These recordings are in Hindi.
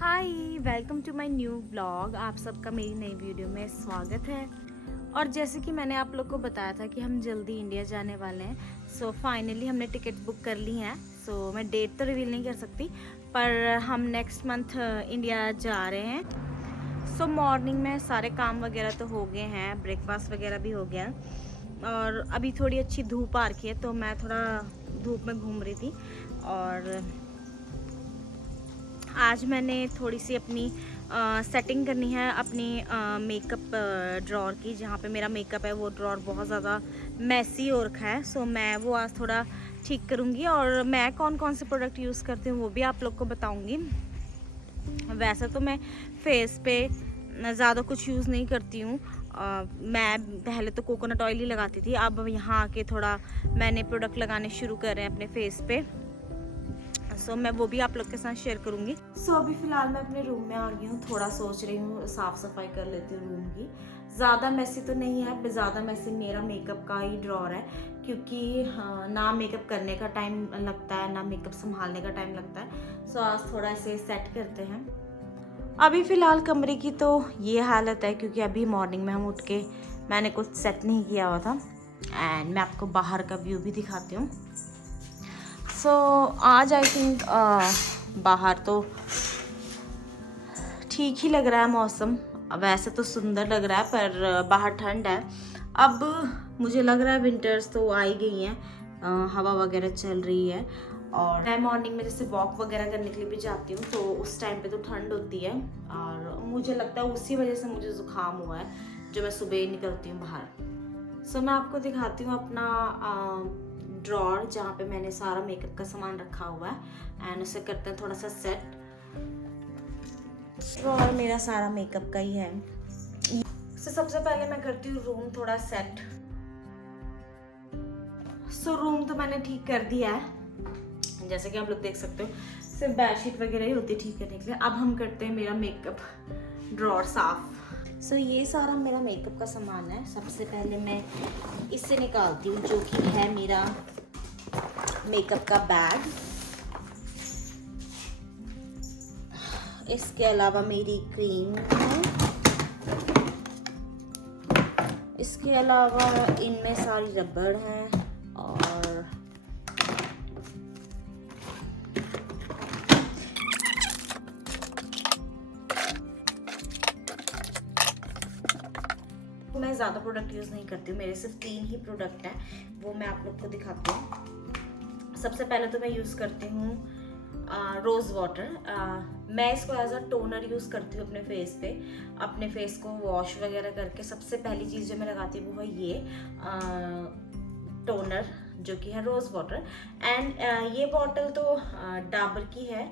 Hi, welcome to my new blog. आप सबका मेरी नई वीडियो में स्वागत है। और जैसे कि मैंने आप लोग को बताया था कि हम जल्दी इंडिया जाने वाले हैं। सो फाइनली हमने टिकट बुक कर ली हैं। सो मैं डेट तो रिवील नहीं कर सकती, पर हम नेक्स्ट मंथ इंडिया जा रहे हैं। सो मॉर्निंग में सारे काम वगैरह तो हो गए हैं, ब्रेकफास्ट वगैरह भी हो गया और अभी थोड़ी अच्छी धूप आ रखी है, तो मैं थोड़ा धूप में घूम रही थी। और आज मैंने थोड़ी सी अपनी सेटिंग करनी है अपनी मेकअप ड्रॉर की। जहाँ पे मेरा मेकअप है वो ड्रॉर बहुत ज़्यादा मैसी हो रखा है। सो मैं वो आज थोड़ा ठीक करूँगी और मैं कौन कौन से प्रोडक्ट यूज़ करती हूँ वो भी आप लोग को बताऊँगी। वैसे तो मैं फेस पे ज़्यादा कुछ यूज़ नहीं करती हूँ। मैं पहले तो कोकोनट ऑयल ही लगाती थी, अब यहाँ आके थोड़ा मैंने प्रोडक्ट लगाने शुरू करे हैं अपने फेस पे। सो मैं वो भी आप लोग के साथ शेयर करूँगी। सो अभी फ़िलहाल मैं अपने रूम में आ गई हूँ, थोड़ा सोच रही हूँ साफ़ सफाई कर लेती हूँ रूम की। ज़्यादा मैसी तो नहीं है, ज़्यादा मैसी मेरा मेकअप का ही ड्रॉर है, क्योंकि ना मेकअप करने का टाइम लगता है ना मेकअप संभालने का टाइम लगता है। सो आज थोड़ा इसे सेट करते हैं। अभी फ़िलहाल कमरे की तो ये हालत है, क्योंकि अभी मॉर्निंग में हम उठ के मैंने कुछ सेट नहीं किया हुआ था। एंड मैं आपको बाहर का व्यू भी दिखाती हूँ। सो आज आई थिंक बाहर तो ठीक ही लग रहा है मौसम। वैसे तो सुंदर लग रहा है, पर बाहर ठंड है। अब मुझे लग रहा है विंटर्स तो आ ही गई हैं। हवा वगैरह चल रही है और मैं मॉर्निंग में जैसे वॉक वगैरह करने के लिए भी जाती हूँ, तो उस टाइम पे तो ठंड होती है और मुझे लगता है उसी वजह से मुझे ज़ुकाम हुआ है जो मैं सुबह निकलती हूँ बाहर। सो मैं आपको दिखाती हूँ अपना ड्रॉर जहाँ पे मैंने सारा मेकअप का सामान रखा हुआ है एंड उसे करते हैं थोड़ा सा सेट। ड्रॉर मेरा सारा मेकअप का ही है। सबसे पहले मैं करती हूँ रूम थोड़ा सेट। रूम तो मैंने ठीक कर दिया है, जैसे कि आप लोग देख सकते हो। सिर्फ बेडशीट वगैरह ही होती है ठीक करने के लिए। अब हम करते हैं मेरा मेकअप ड्रॉर साफ। ये सारा मेरा मेकअप का सामान है। सबसे पहले मैं इससे निकालती हूँ, जो कि है मेरा मेकअप का बैग। इसके अलावा मेरी क्रीम है। इसके अलावा इनमें सारी रबड़ है और मैं ज़्यादा प्रोडक्ट यूज़ नहीं करती हूँ, मेरे सिर्फ 3 ही प्रोडक्ट हैं, वो मैं आप लोग को दिखाती हूँ। सबसे पहले तो मैं यूज़ करती हूँ रोज़ वाटर। मैं इसको एज अ टोनर यूज़ करती हूँ अपने फेस पे। अपने फेस को वॉश वगैरह करके सबसे पहली चीज़ जो मैं लगाती हूँ वो है ये टोनर, जो कि है रोज़ वाटर। एंड ये बॉटल तो डाबर की है,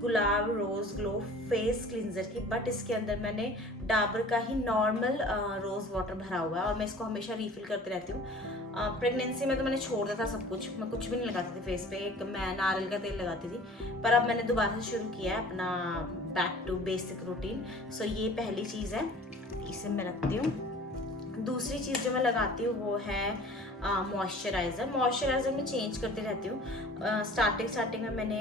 गुलाब रोज़ ग्लो फेस क्लिनजर की, बट इसके अंदर मैंने डाबर का ही नॉर्मल रोज़ वाटर भरा हुआ है और मैं इसको हमेशा रिफिल करती रहती हूँ। प्रेगनेंसी में तो मैंने छोड़ दिया था सब कुछ, मैं कुछ भी नहीं लगाती थी फेस पे। एक मैं नारियल का तेल लगाती थी, पर अब मैंने दोबारा से शुरू किया है अपना बैक टू बेसिक रूटीन। ये पहली चीज़ है, इसे मैं रखती हूँ। दूसरी चीज़ जो मैं लगाती हूँ वो है मॉइस्चराइज़र। मॉइस्चराइज़र मैं चेंज करती रहती हूँ। स्टार्टिंग में मैंने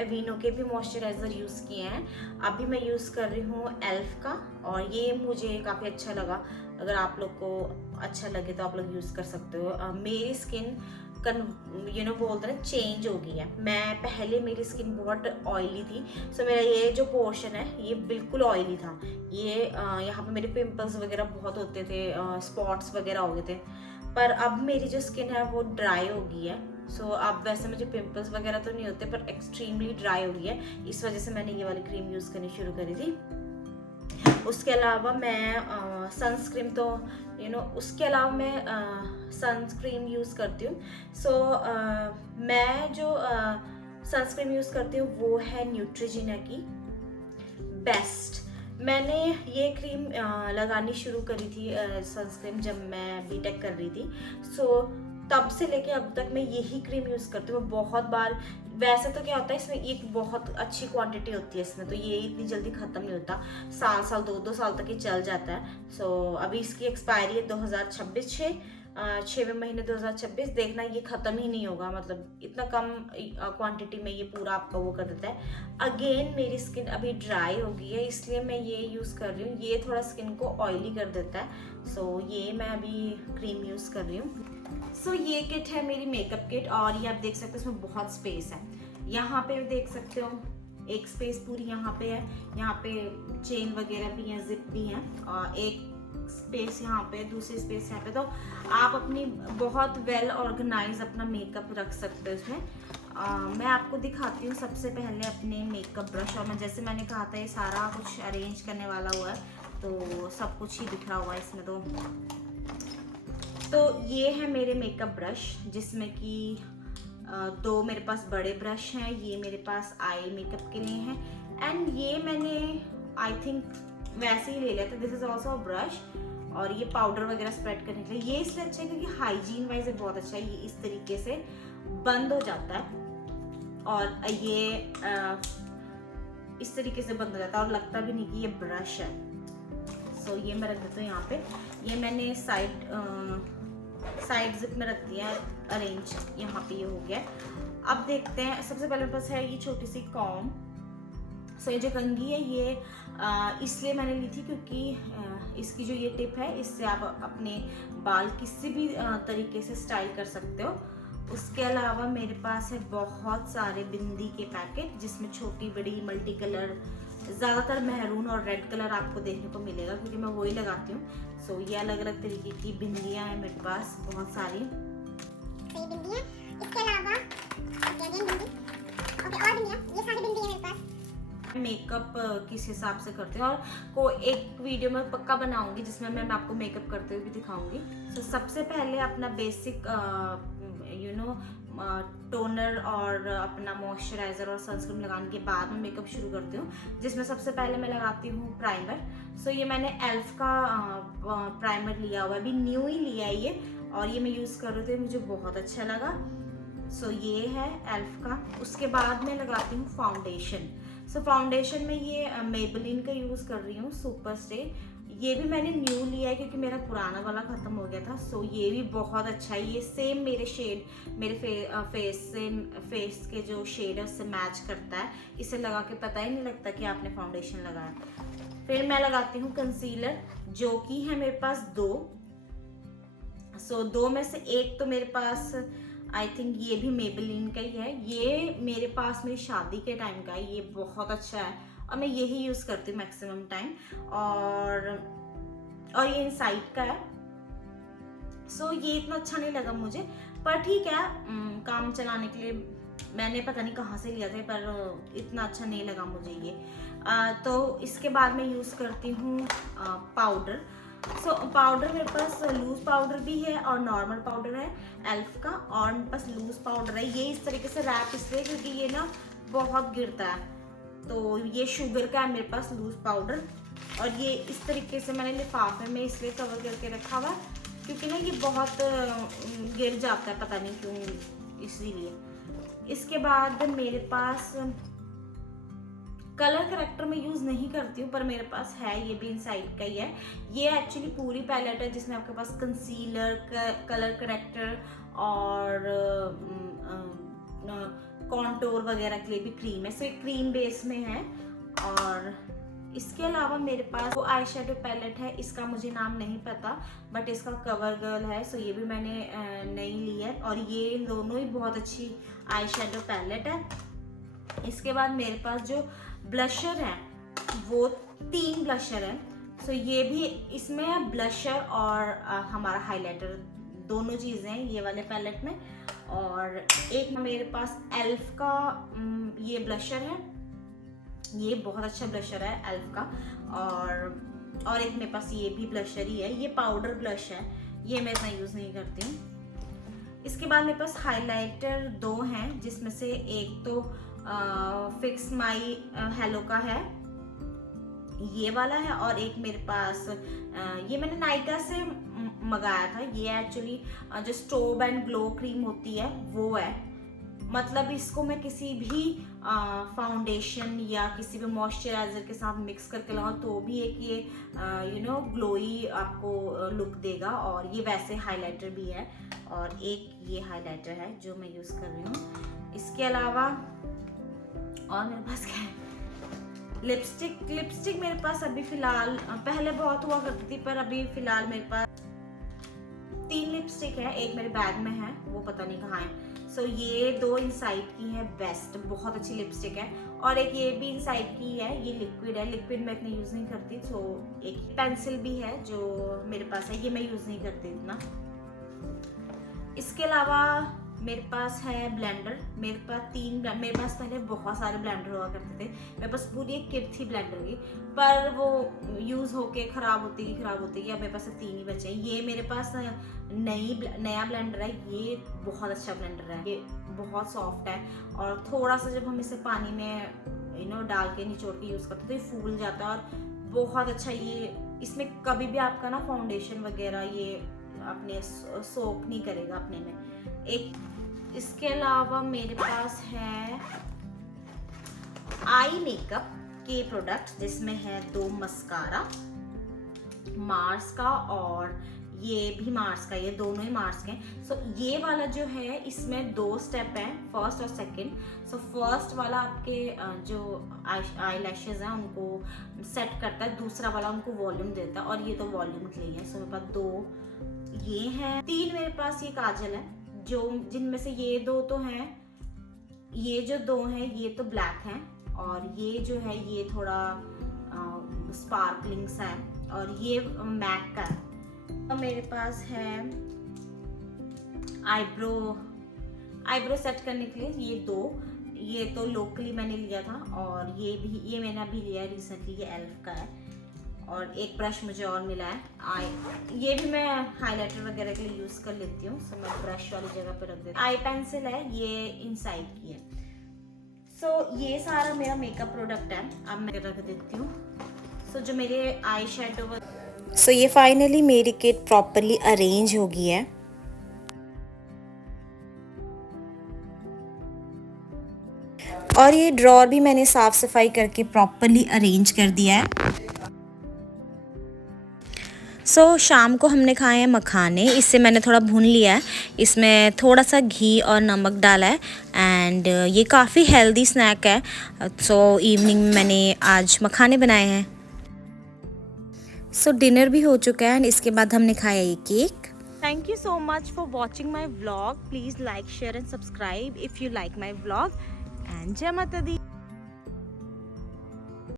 एविनो के भी मॉइस्चराइज़र यूज़ किए हैं। अभी मैं यूज़ कर रही हूँ एल्फ का और ये मुझे काफ़ी अच्छा लगा। अगर आप लोग को अच्छा लगे तो आप लोग यूज़ कर सकते हो। मेरी स्किन बोलते हैं चेंज हो गई है। मैं पहले मेरी स्किन बहुत ऑयली थी। मेरा ये जो पोर्शन है ये बिल्कुल ऑयली था। ये यहाँ पे मेरे पिंपल्स वगैरह बहुत होते थे, स्पॉट्स वगैरह हो गए थे, पर अब मेरी जो स्किन है वो ड्राई हो गई है। अब वैसे मुझे पिंपल्स वगैरह तो नहीं होते, पर एक्सट्रीमली ड्राई हो गई है। इस वजह से मैंने ये वाली क्रीम यूज़ करनी शुरू करी थी। उसके अलावा मैं सनस्क्रीन तो उसके अलावा मैं सनस्क्रीन यूज़ करती हूँ। मैं जो सनस्क्रीन यूज़ करती हूँ वो है न्यूट्रिजिना की बेस्ट। मैंने ये क्रीम लगानी शुरू करी थी सनस्क्रीन जब मैं बीटेक कर रही थी। तब से लेके अब तक मैं यही क्रीम यूज़ करती हूँ बहुत बार। वैसे तो क्या होता है, इसमें एक बहुत अच्छी क्वांटिटी होती है इसमें, तो ये इतनी जल्दी ख़त्म नहीं होता। साल 2-2 साल तक ये चल जाता है। अभी इसकी एक्सपायरी है 2026 से 6वें महीने 2026 देखना, ये ख़त्म ही नहीं होगा, मतलब इतना कम क्वांटिटी में ये पूरा आपका वो कर देता है। अगेन मेरी स्किन अभी ड्राई हो गई है, इसलिए मैं ये यूज़ कर रही हूँ। ये थोड़ा स्किन को ऑयली कर देता है, सो ये मैं अभी क्रीम यूज़ कर रही हूँ। सो ये किट है मेरी मेकअप किट, और ये आप देख सकते हो इसमें बहुत स्पेस है। यहाँ पे देख सकते हो एक स्पेस पूरी यहाँ पे है, यहाँ पे चेन वगैरह भी है, जिप भी है, और एक स्पेस यहाँ पे, दूसरी स्पेस यहाँ पे। तो आप अपनी बहुत वेल ऑर्गेनाइज अपना मेकअप रख सकते हो इसमें। मैं आपको दिखाती हूँ सबसे पहले अपने मेकअप ब्रश, और मैं जैसे मैंने कहा था ये सारा कुछ अरेंज करने वाला हुआ है, तो सब कुछ ही बिखरा हुआ है इसमें। तो ये है मेरे मेकअप ब्रश, जिसमें कि 2 मेरे पास बड़े ब्रश हैं, ये मेरे पास आई मेकअप के लिए हैं, एंड ये मैंने आई थिंक वैसे ही ले लिया था। This is also a brush, और ये पाउडर वगैरह स्प्रेड करने के लिए। ये इसलिए अच्छा है क्योंकि हाइजीन वाइज बहुत अच्छा है, ये इस तरीके से बंद हो जाता है, और ये इस तरीके से बंद हो जाता है और लगता भी नहीं कि ये ब्रश है। सो ये मैं रख देती हूँ यहाँ पे। ये मैंने साइड जिप में रख दिया है अरेंज, यहाँ पे ये हो गया। अब देखते हैं, सबसे पहले मेरे पास है ये छोटी सी कॉम। सो ये जो कंघी है ये इसलिए मैंने ली थी क्योंकि इसकी जो ये टिप है, इससे आप अपने बाल किसी भी तरीके से स्टाइल कर सकते हो। उसके अलावा मेरे पास है बहुत सारे बिंदी के पैकेट, जिसमें छोटी बड़ी मल्टी कलर, ज़्यादातर महरून और रेड कलर आपको देखने को मिलेगा क्योंकि मैं वही लगाती हूँ। सो ये अलग अलग तरीके की बिंदियाँ हैं मेरे पास बहुत सारी। तो ये बिंदियाँ, इसके अलावा बिंदी, ओके, और बिंदियाँ, ये सारी बिंदी है मेरे पास। मेकअप किस हिसाब से करते हैं, और को एक वीडियो में पक्का बनाऊंगी जिसमें मैं आपको मेकअप करते हुए भी दिखाऊंगी। तो सबसे पहले अपना बेसिक टोनर और अपना मॉइस्चराइजर और सनस्क्रीन लगाने के बाद मैं मेकअप शुरू करती हूँ, जिसमें सबसे पहले मैं लगाती हूँ प्राइमर। सो ये मैंने एल्फ का प्राइमर लिया हुआ है, अभी न्यू ही लिया है ये, और ये मैं यूज़ कर रही थी, मुझे बहुत अच्छा लगा। सो ये है एल्फ का। उसके बाद मैं लगाती हूँ फाउंडेशन। सो फाउंडेशन में ये मेबेलिन का यूज़ कर रही हूँ, सुपर स्टे। ये भी मैंने न्यू लिया है क्योंकि मेरा पुराना वाला ख़त्म हो गया था। सो ये भी बहुत अच्छा है, ये सेम मेरे शेड, मेरे फेस के जो शेड है उससे मैच करता है। इसे लगा के पता ही नहीं लगता कि आपने फाउंडेशन लगाया। फिर मैं लगाती हूँ कंसीलर, जो कि है मेरे पास 2। सो 2 में से एक तो मेरे पास आई थिंक ये भी मेबेलिन का ही है। ये मेरे पास मेरी शादी के टाइम का है, ये बहुत अच्छा है और मैं यही यूज़ करती हूँ मैक्सिमम टाइम। और ये इनसाइड का है। सो ये इतना अच्छा नहीं लगा मुझे, पर ठीक है, काम चलाने के लिए मैंने पता नहीं कहाँ से लिया था, पर इतना अच्छा नहीं लगा मुझे ये। तो इसके बाद मैं यूज़ करती हूँ पाउडर। सो पाउडर मेरे पास लूज पाउडर भी है और नॉर्मल पाउडर है एल्फ का, और मेरे पास लूज पाउडर है। ये इस तरीके से रैप इसलिए क्योंकि ये ना बहुत गिरता है, तो ये शुगर का है मेरे पास लूज पाउडर। और ये इस तरीके से मैंने लिफाफे में इसलिए कवर करके रखा हुआ है क्योंकि ना ये बहुत गिर जाता है, पता नहीं क्यों, इसीलिए। इसके बाद मेरे पास कलर करेक्टर में यूज़ नहीं करती हूँ, पर मेरे पास है, ये भी इनसाइड का ही है। ये एक्चुअली पूरी पैलेट है जिसमें आपके पास कंसीलर, कलर करेक्टर और कॉन्टोर वगैरह के लिए भी क्रीम है। सो एक क्रीम बेस में है। और इसके अलावा मेरे पास वो आई शेडो पैलेट है, इसका मुझे नाम नहीं पता, बट इसका कवर गर्ल है। सो ये भी मैंने नई ली है, और ये दोनों ही बहुत अच्छी आई शेडो पैलेट है। इसके बाद मेरे पास जो ब्लशर है वो 3 ब्लशर है। सो ये भी इसमें है ब्लशर और हमारा हाइलाइटर, दोनों चीज़ें हैं ये वाले पैलेट में। और एक मेरे पास एल्फ का ये ब्लशर है, ये बहुत अच्छा ब्लशर है एल्फ का। और एक मेरे पास ये भी ब्लशर ही है, ये पाउडर ब्लश है, ये मैं इतना यूज़ नहीं करती हूँ। इसके बाद मेरे पास हाइलाइटर 2 हैं, जिसमें से एक तो फिक्स माई हेलो का है, ये वाला है, और एक मेरे पास ये मैंने नायका से मंगाया था। ये एक्चुअली जो स्टोव एंड ग्लो क्रीम होती है वो है, मतलब इसको मैं किसी भी फाउंडेशन या किसी भी मॉइस्चराइजर के साथ मिक्स करके लगाऊं तो भी एक ये ग्लोई आपको लुक देगा। और ये वैसे हाइलाइटर भी है, और एक ये हाइलाइटर है जो मैं यूज़ कर रही हूँ। इसके अलावा और मेरे पास क्या है, लिपस्टिक मेरे पास अभी फ़िलहाल, पहले बहुत हुआ करती थी पर अभी फ़िलहाल मेरे पास 3 लिपस्टिक है। एक मेरे बैग में है, वो पता नहीं कहाँ है। सो ये 2 इनसाइड की है, बेस्ट, बहुत अच्छी लिपस्टिक है। और एक ये भी इनसाइड की है, ये लिक्विड है, लिक्विड मैं इतना यूज़ नहीं करती। सो एक पेंसिल भी है जो मेरे पास है, ये मैं यूज़ नहीं करती इतना। इसके अलावा मेरे पास है ब्लेंडर। मेरे पास पहले बहुत सारे ब्लेंडर हुआ करते थे। मेरे पास पूरी एक किट थी ब्लेंडर की, पर वो यूज़ होके ख़राब होती गई। अब मेरे पास 3 ही बचे हैं। ये मेरे पास नया ब्लेंडर है, ये बहुत अच्छा ब्लेंडर है, ये बहुत सॉफ्ट है। और थोड़ा सा जब हम इसे पानी में डाल के निचोड़ के यूज़ करते तो ये फूल जाता है, और बहुत अच्छा ये, इसमें कभी भी आपका ना फाउंडेशन वगैरह ये अपने सोक नहीं करेगा अपने में। एक इसके अलावा मेरे पास है आई मेकअप के प्रोडक्ट, जिसमें है 2 मस्कारा, मार्स का और ये भी मार्स का, ये दोनों ही मार्स के हैं। सो ये वाला जो है इसमें 2 स्टेप हैं, फर्स्ट और सेकंड। सो फर्स्ट वाला आपके जो आई लैशेज हैं उनको सेट करता है, दूसरा वाला उनको वॉल्यूम देता है, और ये तो वॉल्यूम के लिए है। सो मेरे पास 2 ये हैं। 3 मेरे पास ये काजल है, जो जिनमें से ये 2 तो हैं, ये जो 2 हैं ये तो ब्लैक हैं, और ये जो है ये थोड़ा स्पार्कलिंग सा है, और ये मैक का है। और मेरे पास है आईब्रो सेट करने के लिए ये 2, ये तो लोकली मैंने लिया था, और ये मैंने अभी लिया है रिसेंटली, ये एल्फ का है। और एक ब्रश मुझे और मिला है, ये भी मैं हाइलाइटर वगैरह के लिए यूज़ कर लेती हूँ। सो मैं ब्रश वाली जगह पे रख देती हूँ। आई पेंसिल है, ये इनसाइड की है। सो ये सारा मेरा मेकअप प्रोडक्ट है। अब मैं रख देती हूँ। सो जो मेरे आई शेडो, सो ये फाइनली मेरी किट प्रॉपरली अरेंज हो गई है। और ये ड्रॉर भी मैंने साफ सफाई करके प्रॉपरली अरेंज कर दिया है। सो शाम को हमने खाए हैं मखाने। इससे मैंने थोड़ा भून लिया है, इसमें थोड़ा सा घी और नमक डाला है, एंड ये काफ़ी हेल्दी स्नैक है। सो इवनिंग में मैंने आज मखाने बनाए हैं। सो डिनर भी हो चुका है, एंड इसके बाद हमने खाया ये cake. Thank you so much for watching my vlog. Please like, share and subscribe if you like my vlog, and जय माता दी।